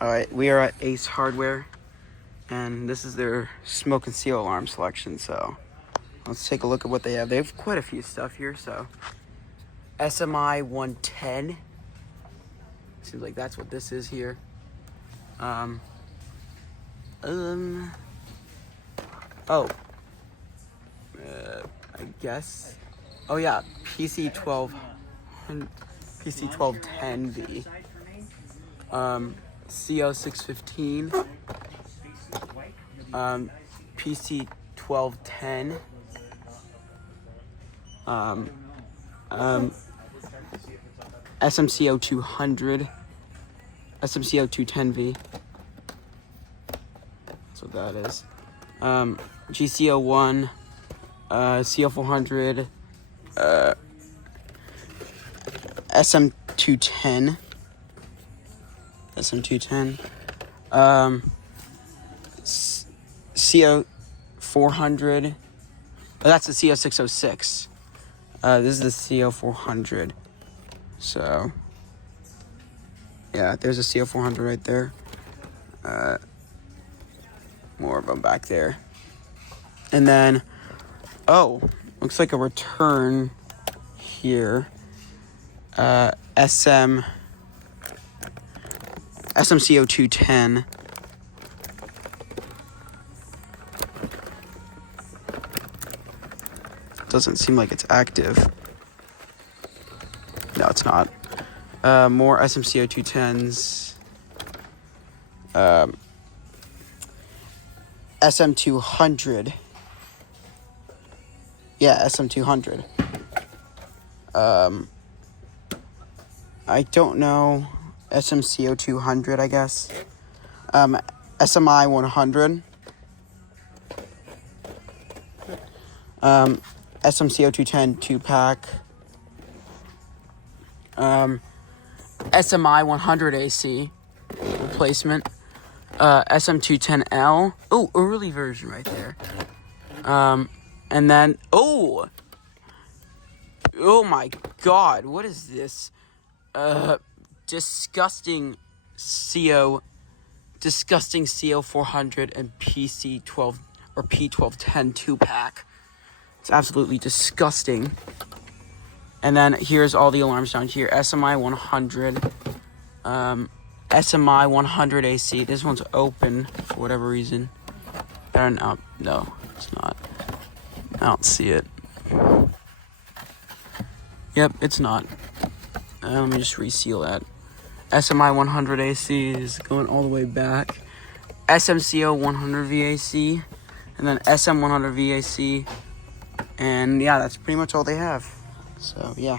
Alright, we are at Ace Hardware, and this is their smoke and seal alarm selection, so let's take a look at what they have. They have quite a few stuff here, so SMI 110. Seems like that's what this is here. I guess. Oh yeah, PC 1210V. CO 615. PC 1210. SMCO 200. SMCO 210V. That's what that is. GCO 1. CO 400. SM 210. SM 210. CO 400. Oh, that's the CO 606. This is the CO 400. So, yeah, there's a CO 400 right there. More of them back there. And then, looks like a return here. SMCO 210. Doesn't seem like it's active. No, it's not. More SMCO 210s. SM200. Yeah, SM200. I don't know. SMCO 200, I guess. SMI 100. SMCO 210 2-pack. SMI 100 AC replacement. SM210L. Oh, early version right there. And then, oh my God, what is this? Disgusting CO 400 and PC 12 or P1210 2-pack. It's absolutely disgusting. And then here's all the alarms down here. SMI 100. SMI 100 AC. This one's open for whatever reason. Better not. No, it's not. I don't see it. Yep, it's not. Let me just reseal that. SMI 100 AC is going all the way back. SMCO 100 VAC. And then SM 100 VAC. And yeah, that's pretty much all they have. So, yeah.